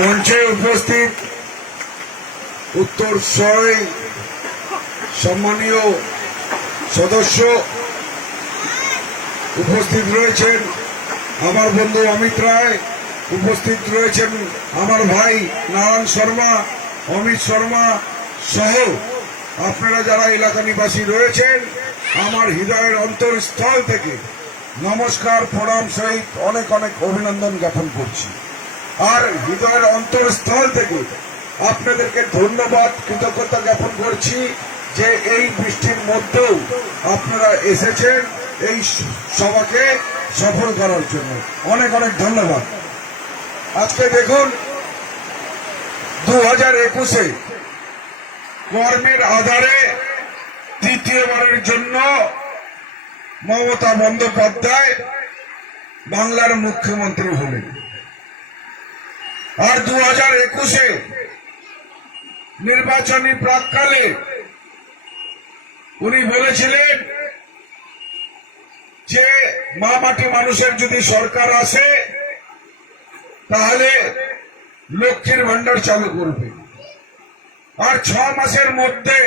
মঞ্চে উপস্থিত উত্তর ছয় সম্মানীয় সদস্য উপস্থিত রয়েছেন আমার বন্ধু অমিত রায়, উপস্থিত রয়েছেন আমার ভাই নারায়ণ শর্মা, অমিত শর্মা সহ আপনারা যারা এলাকা নিবাসী রয়েছেন, আমার হৃদয়ের অন্তরস্থল থেকে নমস্কার, প্রণাম সহিত অনেক অনেক অভিনন্দন জ্ঞাপন করছি। আর হৃদয়ের অন্তরস্থল থেকে আপনাদেরকে ধন্যবাদ, কৃতজ্ঞতা জ্ঞাপন করছি যে এই বৃষ্টির মধ্যেও আপনারা এসেছেন এই সভাকে সফল করার জন্য। অনেক অনেক ধন্যবাদ। আজকে দেখুন দু হাজার একুশে কর্মের আধারে তৃতীয়বারের জন্য মমতা বন্দ্যোপাধ্যায় বাংলার মুখ্যমন্ত্রী হলেন। আর দু হাজার একুশে নির্বাচনী প্রাককালে উনি বলেছিলেন যে, মা মাটি মানুষের যদি সরকার আসে, তাহলে লক্ষ্মীর ভান্ডার চালু করবে। আর ছ মাসের মধ্যে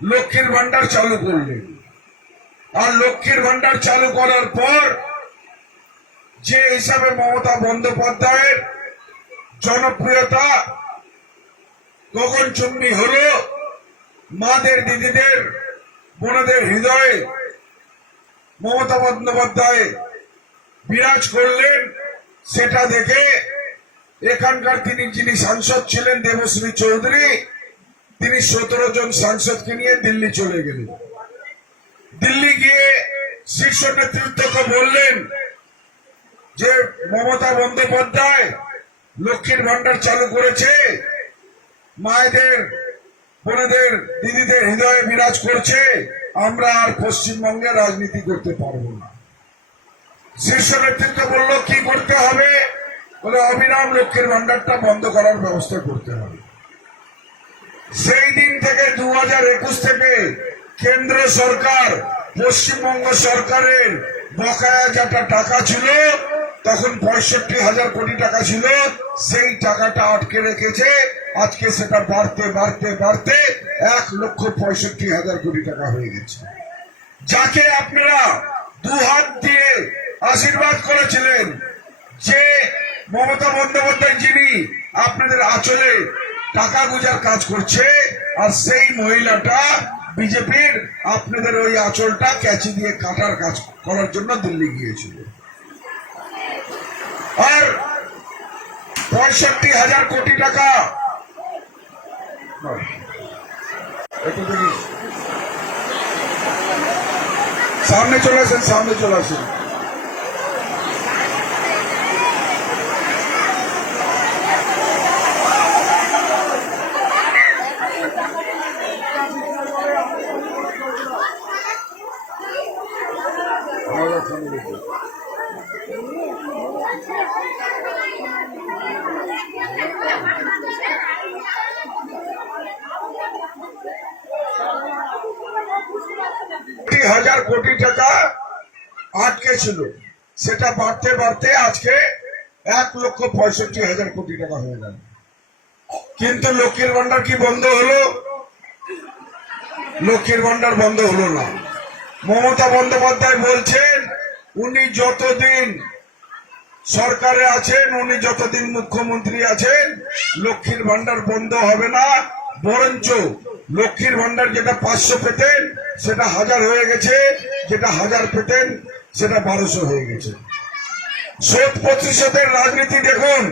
লক্ষ্মীর ভান্ডার চালু করলেন। আর লক্ষ্মীর ভান্ডার চালু করার পর যে হিসাবে মমতা বন্দ্যোপাধ্যায়ের জনপ্রিয়তা গগনচুম্বী হল মাদের দিদিদের, বোনদের হৃদয়ে মমতা বন্দ্যোপাধ্যায় বিরাজ করলেন সেটা দেখে এখানকার তিনি যিনি সাংসদ ছিলেন দেবশ্রী চৌধুরী, তিনি সতেরো জন সাংসদকে নিয়ে দিল্লি চলে গেলেন। দিল্লি গিয়ে শীর্ষ নেতৃত্বকে বললেন যে মমতা বন্দ্যোপাধ্যায় লক্ষ্মীর ভান্ডার চালু করেছে। মায়েদের, বোনেদের, দিদিদের হৃদয়ে বিরাজ করছে। আমরা আর পশ্চিমবঙ্গে রাজনীতি করতে পারব না। শীর্ষ নেতৃত্ব বলল, কি করতে হবে? বলে, অবিরাম লক্ষ্মীর ভান্ডারটা বন্ধ করার ব্যবস্থা করতে হবে। সেই দিন থেকে দু হাজার একুশ থেকে কেন্দ্র সরকার, পশ্চিমবঙ্গ সরকারের বকায়া যেটা টাকা ছিল তখন পঁয়ষট্টি হাজার কোটি টাকা ছিল। সেই টাকাটা আটকে রেখেছে। আজকে সেটা বাড়তে বাড়তে বাড়তে এক লক্ষ পঁয়ষট্টি হাজার কোটি টাকা হয়ে গেছে। যাকে আপনারা দু হাত দিয়ে আশীর্বাদ করেছিলেন, যে মমতা বন্দ্যোপাধ্যায় যিনি আপনাদের আচলে টাকা গুজার কাজ করছে, আর সেই মহিলাটা বিজেপির আপনাদের ওই আঁচলটা ক্যাচি দিয়ে কাটার কাজ করার জন্য দিল্লি গিয়েছিল। আর পঁয়ষট্টি হাজার কোটি টাকা। সামনে চলে আসেন সামনে চলে আসেন। আমাদের। কোটি হাজার কোটি টাকা আটকে ছিল। সেটা বাড়তে বাড়তে আজকে এক লক্ষ পঁয়ষট্টি হাজার কোটি টাকা হয়ে গেল। কিন্তু লক্ষ্মীর ভান্ডার কি বন্ধ হলো? লক্ষ্মীর ভান্ডার বন্ধ হলো না। মমতা বন্দ্যোপাধ্যায় বলছেন, উনি যতদিন সরকারে আছেন, উনি যতদিন মুখ্যমন্ত্রী আছেন, লক্ষ্মীর ভান্ডার বন্ধ হবে না। বরঞ্চ লক্ষ্মীর ভান্ডার যেটা পাঁচশো পেতেন, সেটা হাজার হয়ে গেছে। যেটা হাজার পেতেন, সেটা বারোশো হয়ে গেছে। শোধ প্রতিশোধের রাজনীতি দেখুন,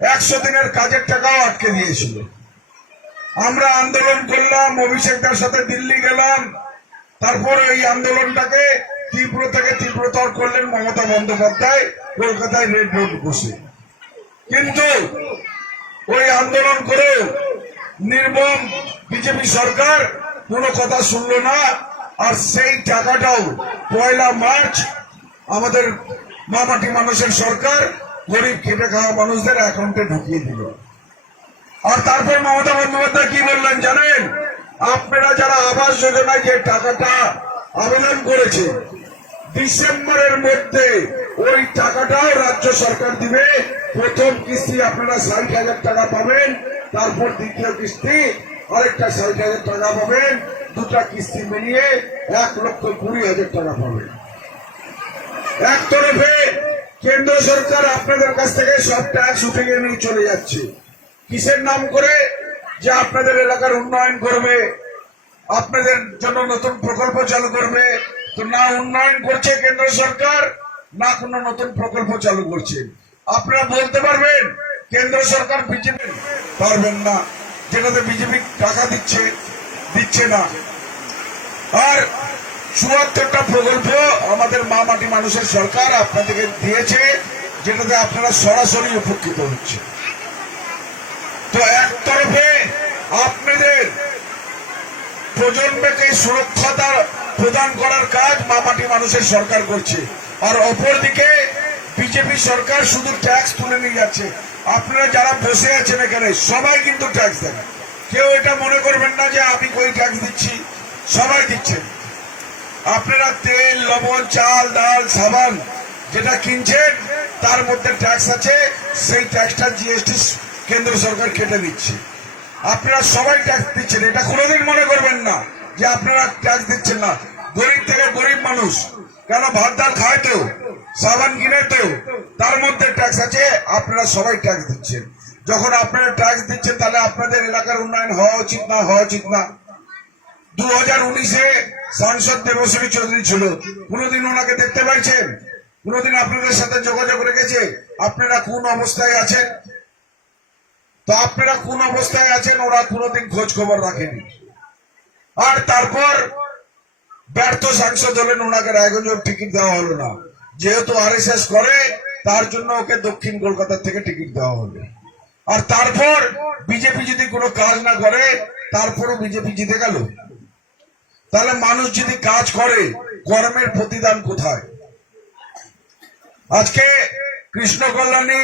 একশো দিনের কাজের টাকাও আটকে দিয়েছিল। আমরা আন্দোলন করলাম অভিষেকদার সাথে দিল্লি গেলাম, তারপরে এই আন্দোলনটাকে তীব্র থেকে তীব্রতর করলেন মমতা বন্দ্যোপাধ্যায়, কলকাতায় রেড রোড বসে। কিন্তু ওই আন্দোলন করে নির্মম বিজেপি সরকার কোনো কথা শুনলো না, আর সেই টাকাটাও পয়লা মার্চ আমাদের মামাটি মানুষের সরকার গরিব খেটে খাওয়া মানুষদের অ্যাকাউন্টে ঢুকিয়ে দিল। আর তারপর মমতা বন্দ্যোপাধ্যায় কি বললেন জানেন? আপনারা যারা আবাস যোজনায় যে টাকাটা আবেদন করেছে ডিসেম্বরের মধ্যে ওই টাকাটাও রাজ্য সরকার দিবে। প্রথম কিস্তি আপনারা ষাট হাজার টাকা পাবেন, তারপর দ্বিতীয় কিস্তি আরেকটা ষাট হাজার টাকা পাবেন, দুটা কিস্তি মিলিয়ে এক লক্ষ কুড়ি হাজার টাকা পাবেন। এক তরফে কেন্দ্র সরকার আপনাদের কাছ থেকে সব ট্যাক্স উঠে নিয়ে চলে যাচ্ছে। কিসের নাম করে? যে আপনাদের এলাকার উন্নয়ন করবে, আপনাদের জন্য নতুন প্রকল্প চালু করবে তো না উন্নয়ন করছে কেন্দ্র সরকার, না কোনো নতুন প্রকল্প চালু করছে। আপনারা বলতে পারবেন, কেন্দ্র সরকার বিজেপি পারবেন না। যেটাতে বিজেপি টাকা দিচ্ছে দিচ্ছে না। আর চুয়াত্তরটা প্রকল্প আমাদের মা মাটি মানুষের সরকার আপনাদেরকে দিয়েছে, যেটাতে আপনারা সরাসরি উপকৃত হচ্ছে। তো এক তরফে আপনাদের প্রজন্মকে সুরক্ষতা প্রদান করার কাজ মা মাটি মানুষের সরকার করছে। আর অপরদিকে বিজেপি সরকার শুধু ট্যাক্স তুলে নিয়ে যাচ্ছে। আপনারা যারা বসে আছেন এখানে, সবাই কিন্তু ট্যাক্স দেন। কেউ এটা মনে করবেন না যে আমি কই ট্যাক্স দিচ্ছি। সবাই দিচ্ছেন। আপনারা তেল, লবণ, চাল, ডাল, সাবান যেটা কিনছেন, তার মধ্যে ট্যাক্স আছে। সেই ট্যাক্সটা জিএসটি কেন্দ্র সরকার কেটে দিচ্ছে আপনারা সবাই ট্যাক্স দিচ্ছেন। এটা কোনোদিন মনে করবেন না। যে আপনারা ট্যাক্স দিচ্ছেন না। গরিব থেকে গরিব মানুষ। কেন ভাত ডাল খায় সাবান কিনে তো তার মধ্যে ট্যাক্স আছে, আপনারা সবাই ট্যাক্স দিচ্ছেন। যখন আপনারা ট্যাক্স দিচ্ছেন, তাহলে আপনাদের এলাকার উন্নয়ন হওয়া উচিত না, হওয়া উচিত না। দু হাজার উনিশে সাংসদ দেবশ্রী চৌধুরী ছিল। কোনোদিন ওনাকে দেখতে পাইছেন? কোনোদিন আপনাদের সাথে যোগাযোগ রেখেছে? আপনারা কোন অবস্থায় আছেন? তো আপনারা কোন অবস্থায় আছেন? ওরা কোনোদিন খোঁজ খবর রাখেনি। আর তারপর ব্যর্থ সাংসদ হলেন ওনাকে রায়গঞ্জের টিকিট দেওয়া হলো না। যেহেতু আর করে, তার জন্য ওকে দক্ষিণ কলকাতা থেকে টিকিট দেওয়া হলো আর তারপর বিজেপি যদি কোনো কাজ না করে, তারপরও বিজেপি জিতে গেল। তাহলে মানুষ যদি কাজ করে কর্মের প্রতিদান কোথায়? আজকে কৃষ্ণ কল্যাণী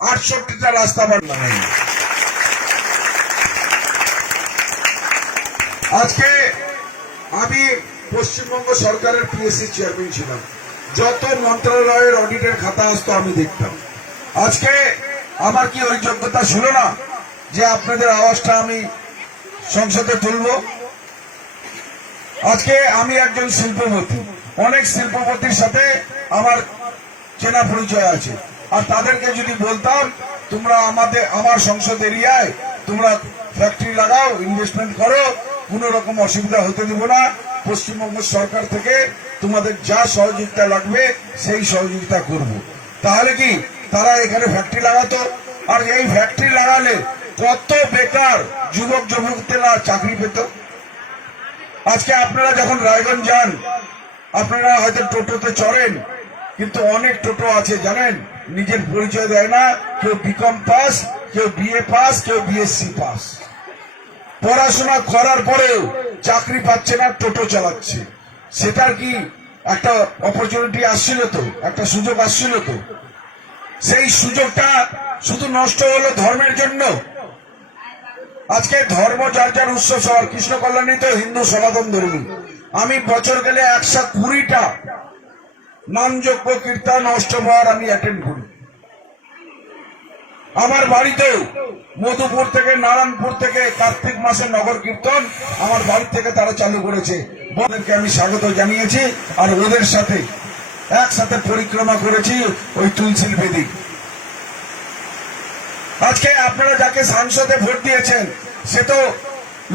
আটষট্টিটা রাস্তা বানানো আজকে আমি পশ্চিমবঙ্গ সরকারের পিএসসি চেয়ারম্যান ছিলাম। যত মন্ত্রণালয়ের অডিটের খাতা আসতো আমি দেখতাম। আজকে আমার কি ওই যোগ্যতা ছিল না যে আপনাদের আওয়াজটা আমি সংসদে তুলবো? আজকে আমি একজন শিল্পপতি। অনেক শিল্পপতির সাথে আমার চেনা পরিচয় আছে। আর তাদেরকে যদি বলতাম, তোমরা আমাদের, আমার সংসদ এরিয়ায় তোমরা ফ্যাক্টরি লাগাও ইনভেস্টমেন্ট করো কোনো রকম অসুবিধা হতে দেব না। পশ্চিমবঙ্গ সরকার থেকে তোমাদের যা সহযোগিতা লাগবে, সেই সহযোগিতা করব। তাহলে কি? তারা এখানে ফ্যাক্টরি লাগাতো। আর এই ফ্যাক্টরি লাগালে কত বেকার যুবক যুবকরা চাকরি পেত? আজকে আপনারা যখন রায়গঞ্জ যান, আপনারা হয়তো টোটোতে চড়েন, কিন্তু অনেক টোটো আছে, জানেন? নিজের পরিচয় দেয় না। কেউ বিকম পাস কেউ বিএ পাস কেউ বিএসসি পাস পড়াশোনা করার পরেও চাকরি পাচ্ছে না, টোটো চালাচ্ছে। সেটার কি একটা অপরচুনিটি আসছিল তো? একটা সুযোগ আসছিল তো? সেই সুযোগটা শুধু নষ্ট হলো ধর্মের জন্য। আজকে ধর্ম যার যার উৎসব সবার কৃষ্ণ কল্যাণী তো হিন্দু সনাতন ধর্মী। আমি বছর গেলে একশো কুড়িটা নামযোগ্য কীর্তন অষ্টবার আমি অ্যাটেন্ড করি। আমার বাড়িতেও মধুপুর থেকে, নারায়ণপুর থেকে কার্তিক মাসের নগর কীর্তন আমার বাড়ি থেকে তারা চালু করেছে। ওদেরকে আমি স্বাগত জানিয়েছি আর ওদের সাথে একসাথে পরিক্রমা করেছি ওই তুলসির বেদি। আজকে আপনারা যাকে সাংসদে ভোট দিয়েছেন, সে তো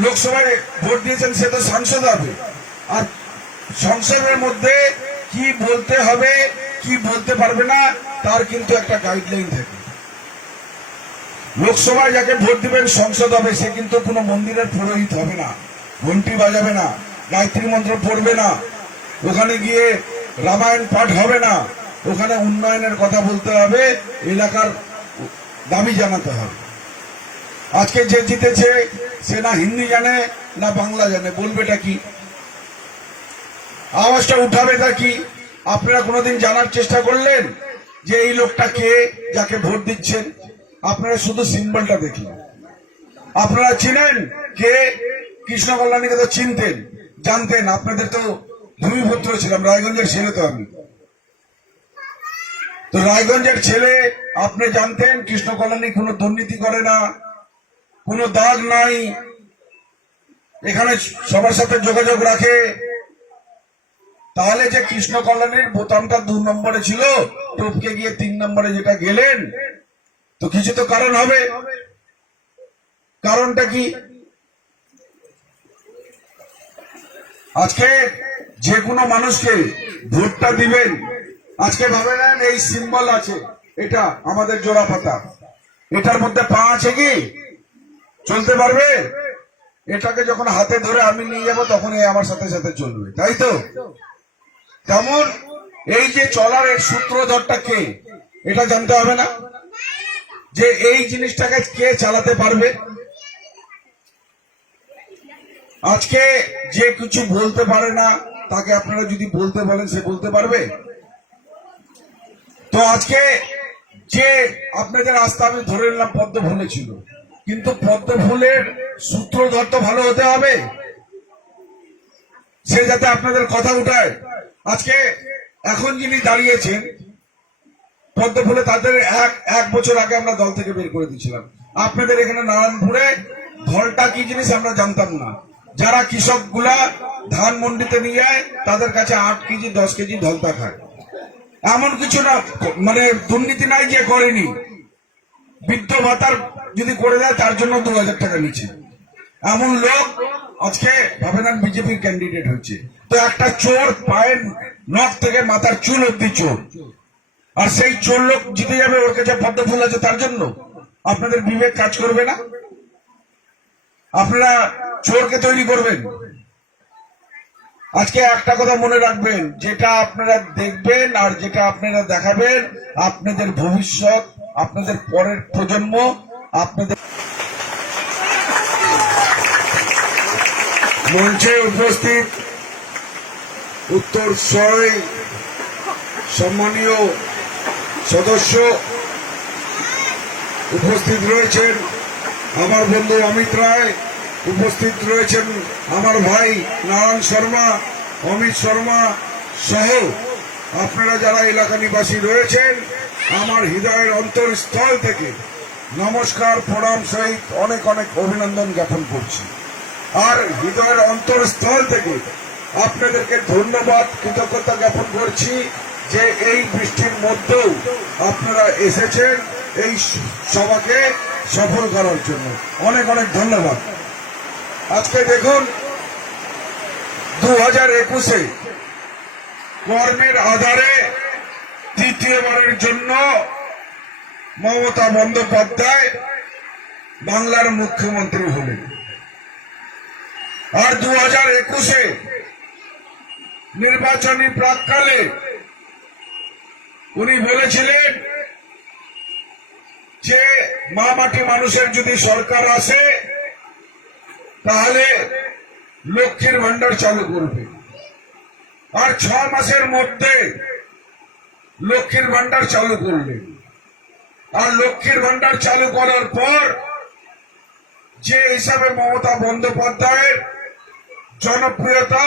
লোকসভায় ভোট দিয়েছেন, সে তো সাংসদ হবে। আর সংসদের মধ্যে কি বলতে হবে, কি বলতে পারবে না, তার কিন্তু একটা গাইডলাইন থাকে। লোকসভায় যাকে ভোট দিবেন সংসদ হবে, সে কিন্তু কোনো মন্দিরের পুরোহিত হবে না। ঘন্টি বাজাবে না, গায়ত্রী মন্ত্র পড়বে না। ওখানে গিয়ে রামায়ণ পাঠ হবে না। ওখানে উন্নয়নের কথা বলতে হবে, এলাকার দাবি জানাতে হবে। আজকে যে জিতেছে, সে না হিন্দি জানে, না বাংলা জানে। বলবেটা কি? আওয়াজটা উঠাবেটা কি? আপনারা কোনোদিন জানার চেষ্টা করলেন যে এই লোকটা কে, যাকে ভোট দিচ্ছেন? আপনারা শুধু সিম্বলটা দেখলেন। আপনারা চিনেন কে কৃষ্ণ কল্যাণীকে তো চিনতেন, জানতেন, আপনাদের তো ভূমিপুত্র ছিলাম, রায়গঞ্জের ছেলে তো আমি। তো রায়গঞ্জের ছেলে, আপনি জানতেন কৃষ্ণ কল্যাণী কোনো দুর্নীতি করে না, কোনো দাগ নাই, এখানে সবার সাথে যোগাযোগ রাখে। তাহলে যে কৃষ্ণ কল্যাণীর বোতামটা দু নম্বরে ছিল, টপকে গিয়ে তিন নম্বরে যেটা গেলেন তো কিছু তো কারণ হবে। কারণটা কি? আজকে যে কোনো মানুষকে ভোটটা দিবেন, আজকে ভাবে নেন এই সিম্বল আছে, এটা আমাদের জোড়া পাতা। এটার মধ্যে পা আছে কি? চলতে পারবে? এটাকে যখন হাতে ধরে আমি নিয়ে যাব তখন এ আমার সাথে সাথে চলবে, তাই তো? তেমন এই যে চলার এর সূত্রধরটা কে? এটা জানতে হবে না? যে এই জিনিসটাকে কে চালাতে পারবে? আজকে যে কিছু বলতে পারে না, তাকে আপনারা যদি বলতে বলেন, সে বলতে পারবে? তো আজকে যে আপনাদের রাস্তা আমি ধরে নিলাম পদ্ম ফুলে ছিল। কিন্তু পদ্ম ফুলের সূত্রধর তো ভালো হতে হবে। সে যাতে আপনাদের কথা উঠায়। আজকে এখন যিনি দাঁড়িয়েছেন পদ্ম ফুলে তাদের এক এক বছর আগে আমরা দল থেকে বের করে দিয়েছিলাম। আপনাদের এখানে নারায়ণপুরে ধলটা কি জিনিস আমরা জানতাম না। যারা কৃষকগুলা ধান মন্ডিতে নিয়ে যায়, তাদের কাছে আট কেজি, দশ কেজি ধলতা খায়। এমন কিছু না মানে দুর্নীতি নাই যে করেনি। বৃদ্ধ ভাতার যদি করে দেয়, তার জন্য দু হাজার টাকা নিচ্ছে। এমন লোক আজকে ভাবেন বিজেপির ক্যান্ডিডেট হচ্ছে। তো একটা চোর পায়ের নখ থেকে মাথার চুল অব্দি চোর। আর সেই চোর লোক জিতে যাবে, ওর কাছে পদ্ম ফুল আছে তার জন্য? আপনাদের বিবেক কাজ করবে না? আপনারা চোরকে তৈরি করবেন। আজকে একটা কথা মনে রাখবেন, যেটা আপনারা দেখবেন আর যেটা আপনারা দেখাবেন, আপনাদের ভবিষ্যৎ, আপনাদের পরের প্রজন্ম, আপনাদের মঞ্চে উপস্থিত উত্তর সয় সম্মানীয় সদস্য উপস্থিত রয়েছেন আমার বন্ধু অমিত রায়, উপস্থিত রয়েছেন আমার ভাই নারায়ণ শর্মা, অমিত শর্মা সহ আপনারা যারা এলাকা নিবাসী রয়েছেন, আমার হৃদয়ের অন্তরস্থল থেকে নমস্কার, প্রণাম সহিত অনেক অনেক অভিনন্দন জ্ঞাপন করছি। আর হৃদয়ের অন্তরস্থল থেকে আপনাদেরকে ধন্যবাদ, কৃতজ্ঞতা জ্ঞাপন করছি। যে এই বৃষ্টির মধ্যেও আপনারা এসেছেন এই সভাকে সফল করার জন্য। অনেক অনেক ধন্যবাদ। আজকে দেখুন দু হাজার একুশে কর্মের আধারে তৃতীয়বারের জন্য মমতা বন্দ্যোপাধ্যায় বাংলার মুখ্যমন্ত্রী হলেন। আর দু হাজার একুশে নির্বাচনী প্রাককালে উনি বলেছিলেন যে, মা মাটি মানুষের যদি সরকার আসে, তাহলে লক্ষ্মীর ভান্ডার চালু করবে। আর ছ মাসের মধ্যে লক্ষ্মীর ভান্ডার চালু করলেন আর লক্ষ্মীর ভান্ডার চালু করার পর যে হিসাবে মমতা বন্দ্যোপাধ্যায়ের জনপ্রিয়তা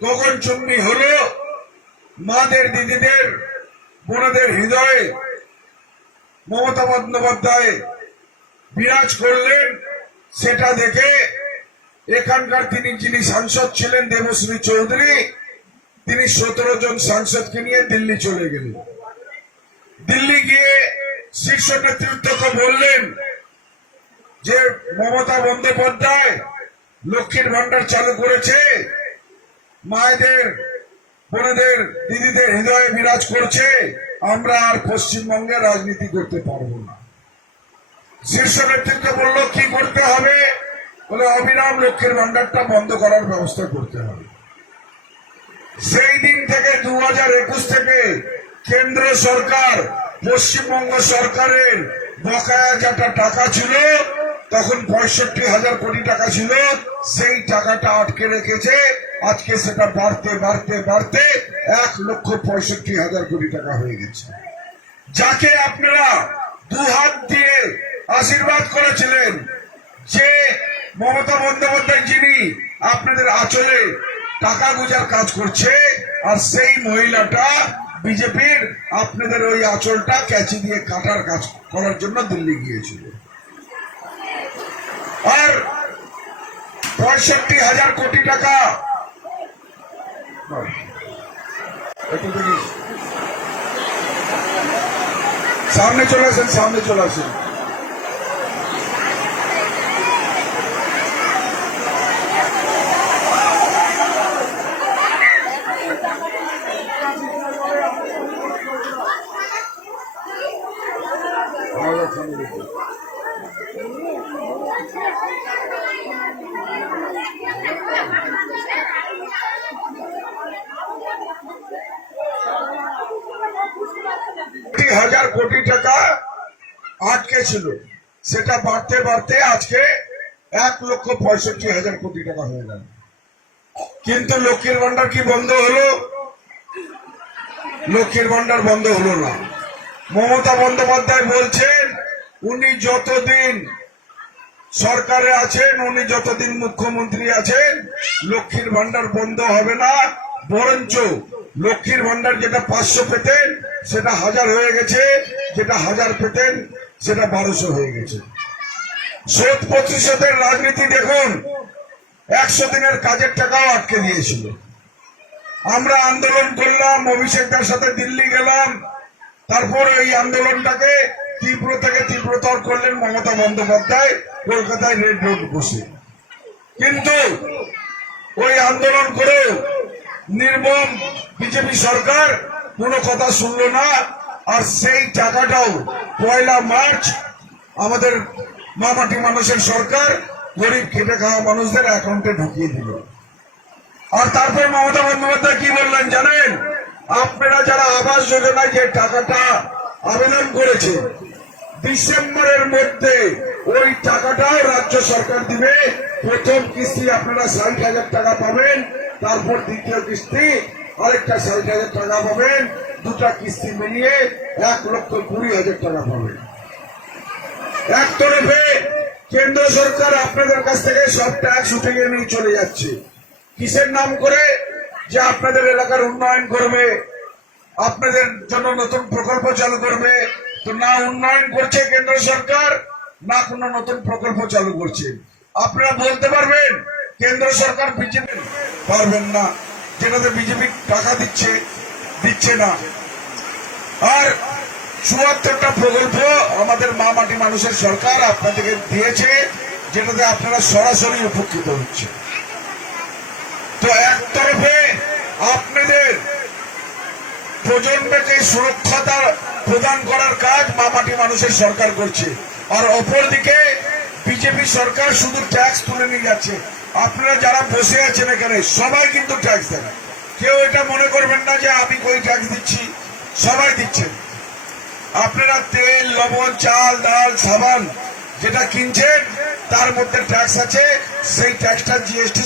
গগনচুম্বী হল মাদের দিদিদের, বোনদের হৃদয়ে মমতা বন্দ্যোপাধ্যায় বিরাজ করলেন, সেটা দেখে এখানকার তিনি যিনি সাংসদ ছিলেন দেবশ্রী চৌধুরী, তিনি সতেরো জন সাংসদকে নিয়ে দিল্লি চলে গেলেন। দিল্লি গিয়ে শীর্ষ নেতৃত্বকে বললেন যে, মমতা বন্দ্যোপাধ্যায় লক্ষ্মীর ভান্ডার চালু করেছে, মায়েদের বোনেদের, দিদিদের হৃদয়ে বিরাজ করছে, আমরা আর পশ্চিমবঙ্গে রাজনীতি করতে পারব না। শীর্ষ নেতৃত্ব বলল, কি করতে হবে? বলে, অবিরাম লক্ষ্যের ভান্ডারটা বন্ধ করার ব্যবস্থা করতে হবে। সেই দিন থেকে দু হাজার একুশ থেকে কেন্দ্র সরকার, পশ্চিমবঙ্গ সরকারের বকায়া যেটা টাকা ছিল তখন পঁয়ষট্টি হাজার কোটি টাকা ছিল, সেই টাকাটা আটকে রেখেছে। আজকে সেটা বাড়তে বাড়তে বাড়তে এক লক্ষ পঁয়ষট্টি হাজার কোটি টাকা হয়ে গেছে। যাকে আপনারা দু হাত দিয়ে আশীর্বাদ করেছিলেন, যে মমতা বন্দ্যোপাধ্যায় যিনি আপনাদের আচলে টাকা গুজার কাজ করছে, আর সেই মহিলাটা বিজেপির আপনাদের ওই আঁচলটা ক্যাচি দিয়ে কাটার কাজ করার জন্য দিল্লি গিয়েছিল। আর পঁয়ষট্টি হাজার কোটি টাকা সামনে চলে আসেন সামনে চলে আসেন দেখুন। কোটি হাজার কোটি টাকা আটকে ছিল। সেটা বাড়তে বাড়তে আজকে এক লক্ষ পঁয়ষট্টি হাজার কোটি টাকা হয়ে গেল। কিন্তু লক্ষ্মীর ভান্ডার কি বন্ধ হলো? লক্ষ্মীর ভান্ডার বন্ধ হলো না। মমতা বন্দ্যোপাধ্যায় বলছেন উনি যতদিন সরকারে আছেন, উনি যতদিন মুখ্যমন্ত্রী আছেন, লক্ষ্মীর ভান্ডার বন্ধ হবে না। বরঞ্চ লক্ষ্মীর ভান্ডার যেটা পাঁচশো পেতেন, সেটা হাজার হয়ে গেছে, যেটা হাজার পেতেন, সেটা বারোশো হয়ে গেছে। শোধ প্রতিশোধের রাজনীতি দেখুন, একশো দিনের কাজের টাকাও আটকে দিয়েছিল। আমরা আন্দোলন করলাম, অভিষেকদের সাথে দিল্লি গেলাম, তারপর এই আন্দোলনটাকে তীব্র থেকে তীব্রতর করলেন মমতা বন্দ্যোপাধ্যায়, কলকাতায় রেড রোড বসে। কিন্তু ওই আন্দোলন করে নির্মম বিজেপি সরকার কোনো কথা শুনলো না, আর সেই টাকাটাও পয়লা মার্চ আমাদের মামাটি মানুষের সরকার গরিব খেটে খাওয়া মানুষদের অ্যাকাউন্টে ঢুকিয়ে দিল। আর তারপর মমতা বন্দ্যোপাধ্যায় কি বললেন জানেন? আপনারা যারা আবাস যোজনায় যে টাকাটা আবেদন করেছে ডিসেম্বরের মধ্যে ওই টাকাটাও রাজ্য সরকার দিবে। প্রথম কিস্তি আপনারা ষাট হাজার টাকা পাবেন, তারপর দ্বিতীয় কিস্তি আরেকটা ষাট হাজার টাকা পাবেন। দুটা কিস্তি মিলিয়ে এক লক্ষ কুড়ি হাজার টাকা পাবেন। এক তরফে কেন্দ্র সরকার আপনাদের কাছ থেকে সব ট্যাক্স উঠে গিয়ে নিয়ে চলে যাচ্ছে। কিসের নাম করে? যে আপনাদের এলাকার উন্নয়ন করবে, আপনাদের জন্য নতুন প্রকল্প চালু করবে তো না উন্নয়ন করছে কেন্দ্র সরকার, না কোনো নতুন প্রকল্প চালু করছে। আপনারা বলতে পারবেন, কেন্দ্র সরকার বিজেপি পারবেন না। যেটাতে বিজেপি টাকা দিচ্ছে দিচ্ছে না। আর চুয়াত্তরটা প্রকল্প আমাদের মা মাটি মানুষের সরকার আপনাদেরকে দিয়েছে, যেটাতে আপনারা সরাসরি উপকৃত হচ্ছে। তো এক তরফে আপনাদের প্রজন্মকে সুরক্ষতা প্রদান করার কাজ মা মাটি মানুষের সরকার করছে। আর অপরদিকে বিজেপি সরকার শুধু ট্যাক্স তুলে নিয়ে যাচ্ছে। আপনারা যারা বসে আছেন এখানে, সবাই কিন্তু ট্যাক্স দেন কেউ এটা মনে করবেন না যে আমি কই ট্যাক্স দিচ্ছি, সবাই দিচ্ছেন আপনারা তেল, লবণ, চাল, ডাল, সাবান যেটা কিনছেন, তার মধ্যে ট্যাক্স আছে, সেই ট্যাক্সটা জিএসটি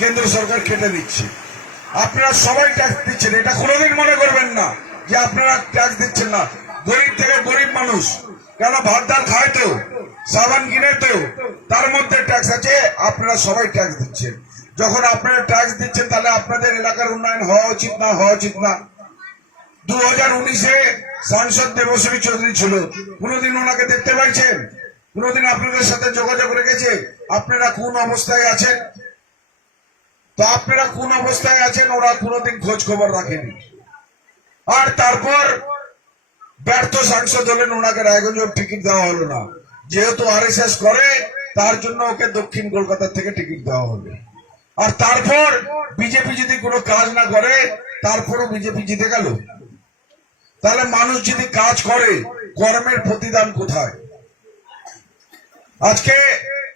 কেন্দ্র সরকার কেটে দিচ্ছে আপনারা সবাই ট্যাক্স দিচ্ছেন, এটা কোনোদিন মনে করবেন না। যে আপনারা ট্যাক্স দিচ্ছেন না। গরিব থেকে গরিব মানুষ। কেন ভাত ডাল খায় তো? সাবান কিনে তো? তার মধ্যে ট্যাক্স আছে, আপনারা সবাই ট্যাক্স দিচ্ছেন। যখন আপনারা ট্যাক্স দিচ্ছেন, তাহলে আপনাদের এলাকার উন্নয়ন হওয়া উচিত না, হওয়া উচিত না? দু হাজার উনিশে সাংসদ দেবশ্রী চৌধুরী ছিল। কোনোদিন ওনাকে দেখতে পাইছেন? কোনোদিন আপনাদের সাথে যোগাযোগ রেখেছে? আপনারা কোন অবস্থায় আছেন? তো আপনারা কোন অবস্থায় আছেন? ওরা কোনোদিন খোঁজ খবর রাখেনি। আর তারপর ব্যর্থ সাংসদ হলেন, ওনাকে রায়গঞ্জ টিকিট দেওয়া হলো না। যেহেতু আর করে, তার জন্য ওকে দক্ষিণ কলকাতা থেকে টিকিট দেওয়া হবে আর তারপর বিজেপি যদি কোনো কাজ না করে, তারপরও বিজেপি জিতে গেল। তাহলে মানুষ যদি কাজ করে কর্মের প্রতিদান কোথায়? আজকে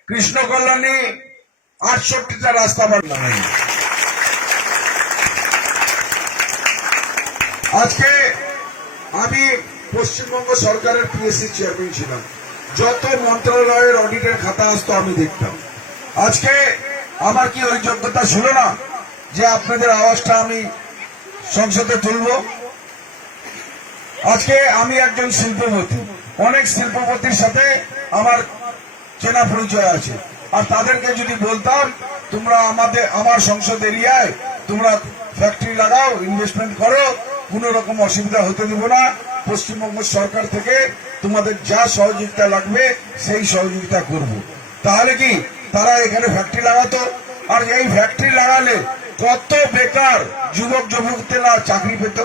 কৃষ্ণ কল্যাণী আটষট্টিটা রাস্তা বানানো আজকে আমি পশ্চিমবঙ্গ সরকারের পিএসসি চেয়ারম্যান ছিলাম। যত মন্ত্রণালয়ের অডিটের খাতা আসতো, আমি দেখতাম। আজকে আমার কি ওই যোগ্যতা ছিল না যে আপনাদের আওয়াজটা আমি সংসদে তুলবো? আজকে আমি একজন শিল্পপতি। অনেক শিল্পপতির সাথে আমার চেনা পরিচয় আছে। আর তাদেরকে যদি বলতাম, তোমরা আমাদের, আমার সংসদ এরিয়ায় তোমরা ফ্যাক্টরি লাগাও ইনভেস্টমেন্ট করো কোনো রকম অসুবিধা হতে দেব না। পশ্চিমবঙ্গ সরকার থেকে তোমাদের যা সহযোগিতা লাগবে, সেই সহযোগিতা করব। তাহলে কি? তারা এখানে ফ্যাক্টরি লাগাতো। আর এই ফ্যাক্টরি লাগালে কত বেকার যুবক যুবকরা চাকরি পেত?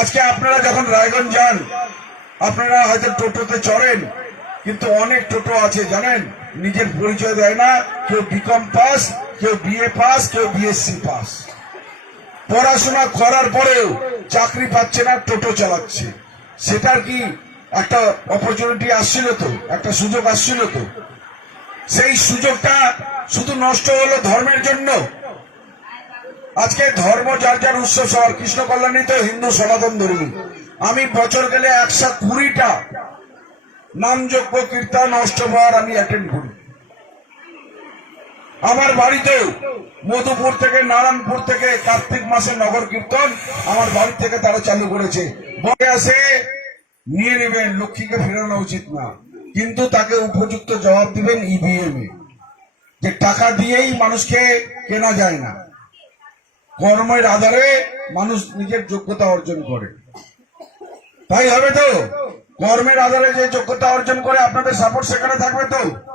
আজকে আপনারা যখন রায়গঞ্জ যান, আপনারা হয়তো টোটোতে চড়েন, কিন্তু অনেক টোটো আছে, জানেন? নিজের পরিচয় দেয় না। কেউ বিকম পাস কেউ বিএ পাস কেউ বিএসসি পাস পড়াশোনা করার পরেও চাকরি পাচ্ছে না, টোটো চালাচ্ছে। সেটার কি একটা অপরচুনিটি আসছিল তো? একটা সুযোগ আসছিল তো? সেই সুযোগটা শুধু নষ্ট হলো ধর্মের জন্য। আজকে ধর্ম যার যার উৎসব সবার কৃষ্ণ কল্যাণী তো হিন্দু সনাতন ধর্মী। আমি বছর গেলে একশো কুড়িটা নামযোগ্য কীর্তন অষ্টবার আমি অ্যাটেন্ড করি। আমার বাড়িতেও মধুপুর থেকে, নারায়ণপুর থেকে কার্তিক মাসে নগর কীর্তন আমার বাড়ি থেকে তারা চালু করেছে। বলে আসে নিয়ে নেবেন, লক্ষ্মীকে ফেরানো উচিত না। কিন্তু তাকে উপযুক্ত জবাব দিবেন ইভিএম এ। যে টাকা দিয়েই মানুষকে কেনা যায় না। কর্মের আধারে মানুষ নিজের যোগ্যতা অর্জন করে। তাই হবে তো? কর্মের আধারে যে যোগ্যতা অর্জন করে আপনাদের সাপোর্ট সেখানে থাকবে তো?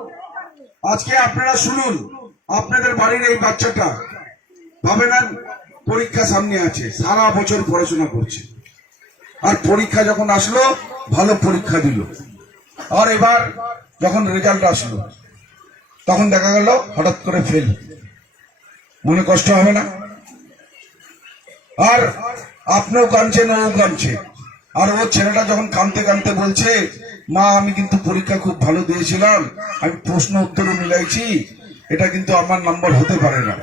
আজকে আপনারা শুনুন। আপনাদের বাড়ির এই বাচ্চাটা ভাবে না পরীক্ষা সামনে আছে, সারা বছর পড়াশোনা করছে। আর পরীক্ষা যখন আসলো, ভালো পরীক্ষা দিল। আর এবার যখন রেজাল্ট আসলো, তখন দেখা গেল হঠাৎ করে ফেল মনে কষ্ট হবে না? আর আপনিও কাঁদছেন, ও কাঁদছে। আর ও ছেলেটা যখন কাঁদতে কাঁদতে বলছে, মা, আমি কিন্তু পরীক্ষা খুব ভালো দিয়েছিলাম, আমি প্রশ্ন উত্তরও মিলাইছি এটা কিন্তু আমার নাম্বার হতে পারে না।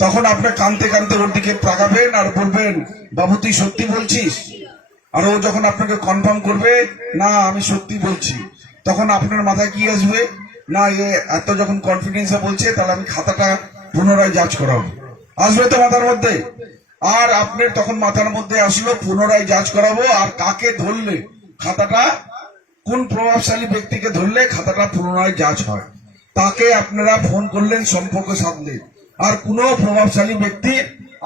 তখন আপনি কাঁদতে কাঁদতে ওর দিকে তাকাবেন আর বলবেন, বাবু, তুই সত্যি বলছিস? আর ও যখন আপনাকে কনফার্ম করবে, না, আমি সত্যি বলছি। তখন আপনার মাথায় কি আসবে? না, এ এত যখন কনফিডেন্সে বলছে, তাহলে আমি খাতাটা পুনরায় যাচ করাবো। আসবে তো মাথার মধ্যে। আর আপনার তখন মাথার মধ্যে আসলো, পুনরায় যাচ করাবো, আর কাকে ধরলে? খাতাটা? কোন প্রভাবশালী ব্যক্তিকে ধরলে খাতাটা পুনরায় যাচ হয়? তাকে আপনারা ফোন করলেন সম্পর্ক সাধলেন আর কোনো প্রভাবশালী ব্যক্তি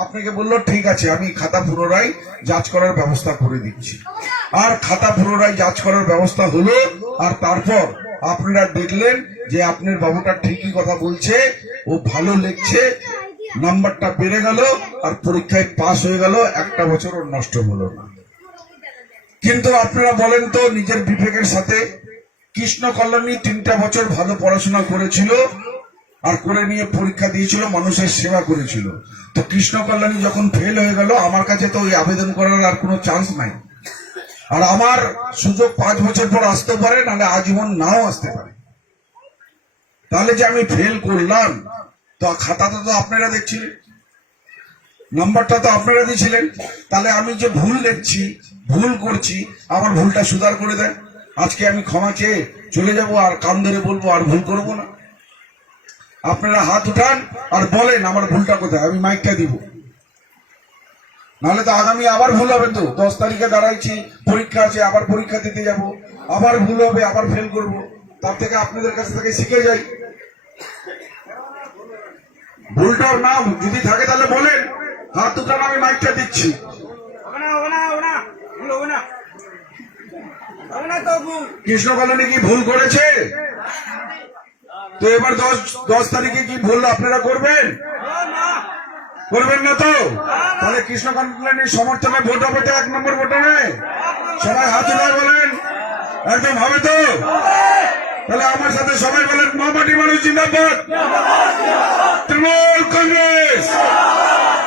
আপনাকে বলল, ঠিক আছে, আমি খাতা পুনরায় যাচ করার ব্যবস্থা করে দিচ্ছি। আর খাতা পুনরায় যাচ করার ব্যবস্থা হলো, আর তারপর আপনারা দেখলেন যে আপনার বাবুটা ঠিকই কথা বলছে, ও ভালো লিখছে, নাম্বারটা বেড়ে গেল, আর পরীক্ষায় পাস হয়ে গেল, একটা বছর নষ্ট হলো না। কিন্তু আপনারা বলেন তো, নিজের বিবেকের সাথে কৃষ্ণ কল্যাণী তিনটা বছর ভালো পড়াশোনা করেছিল আর করে নিয়ে পরীক্ষা দিয়েছিল, মানুষের সেবা করেছিল। তো কৃষ্ণ কল্যাণী যখন ফেল হয়ে গেল, আমার কাছে তো ওই আবেদন করার আর কোনো চান্স নাই। আর আমার সুযোগ পাঁচ বছর পর আসতে পারে, নাহলে আজীবন নাও আসতে পারে। তাহলে যে আমি ফেল করলাম, তো খাতাটা তো আপনারা দেখছিলেন। নাম্বারটা তো আপনারা দিয়েছিলেন। তাহলে আমি যে ভুল দেখছি, ভুল করছি, আমার ভুলটা সুধার করে দেন। আজকে আমি ক্ষমা চেয়ে চলে যাব আর কান ধরে বলব, আর ভুল করব না। আপনারা হাত উঠান আর বলেন আমার ভুলটা কোথায়, আমি মাইকটা দিব। নাহলে তো আগামী আবার ভুল হবে তো, দশ তারিখে দাঁড়াইছি, পরীক্ষা আছে, আবার পরীক্ষা দিতে যাব, আবার ভুল হবে, আবার ফেল করব। তার থেকে আপনাদের কাছ থেকে শিখে যাই। ভুলটার নাম যদি থাকে তাহলে বলেন। হাত উঠান, আমি মাইকটা দিচ্ছি। না না না না। কৃষ্ণ কলোনি কি ভুল করেছে? তো এবার দশ দশ তারিখে কি ভুল আপনারা করবেন? করবেন না তো? তাহলে কৃষ্ণ কল্যাণীর সমর্থনে ভোট হবে তো এক নম্বর ভোটে? সবাই হাত উঠায় বলেন। একদম হবে তো? তাহলে আমার সাথে সবাই বলেন মামাটি মানুষ জিন্দাবাদ। তৃণমূল কংগ্রেস।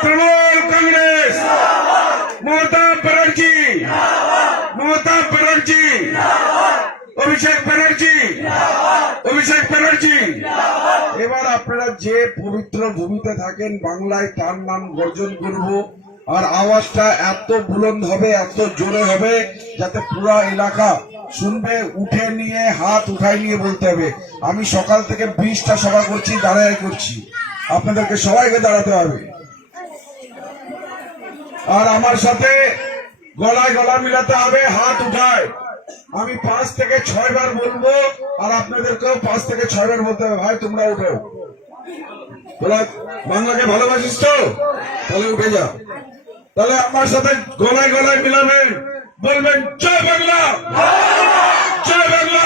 তৃণমূল কংগ্রেস। মমতা ব্যানার্জি। অভিষেক ব্যানার্জি। অভিষেক ব্যানার্জি। এবার আপনারা যে পবিত্র ভূমিতে থাকেন বাংলায়, তার নাম গর্জন করব। আর আওয়াজটা এত বুলন্দ হবে, এত জোরে হবে, যাতে পুরা এলাকা শুনবে, উঠে নিয়ে, হাত উঠাই নিয়ে বলতে হবে। আমি সকাল থেকে বিশটা সভা করছি, দাঁড়াই করছি। আপনাদেরকে সবাইকে দাঁড়াতে হবে। আর আমার সাথে গলায় গলা মিলাতে হবে, হাত উঠায়। আমি পাঁচ থেকে ছয় বার বলব, আর আপনাদেরকেও পাঁচ থেকে ছয় বার বলতে হবে, ভাই, তোমরা উঠো। বাংলাকে ভালোবাসিস তো? তাহলে উঠে যা। তাহলে আমার সাথে গলায় গলায় মিলাবেন, বলবেন, জয় বাংলা! জয় বাংলা!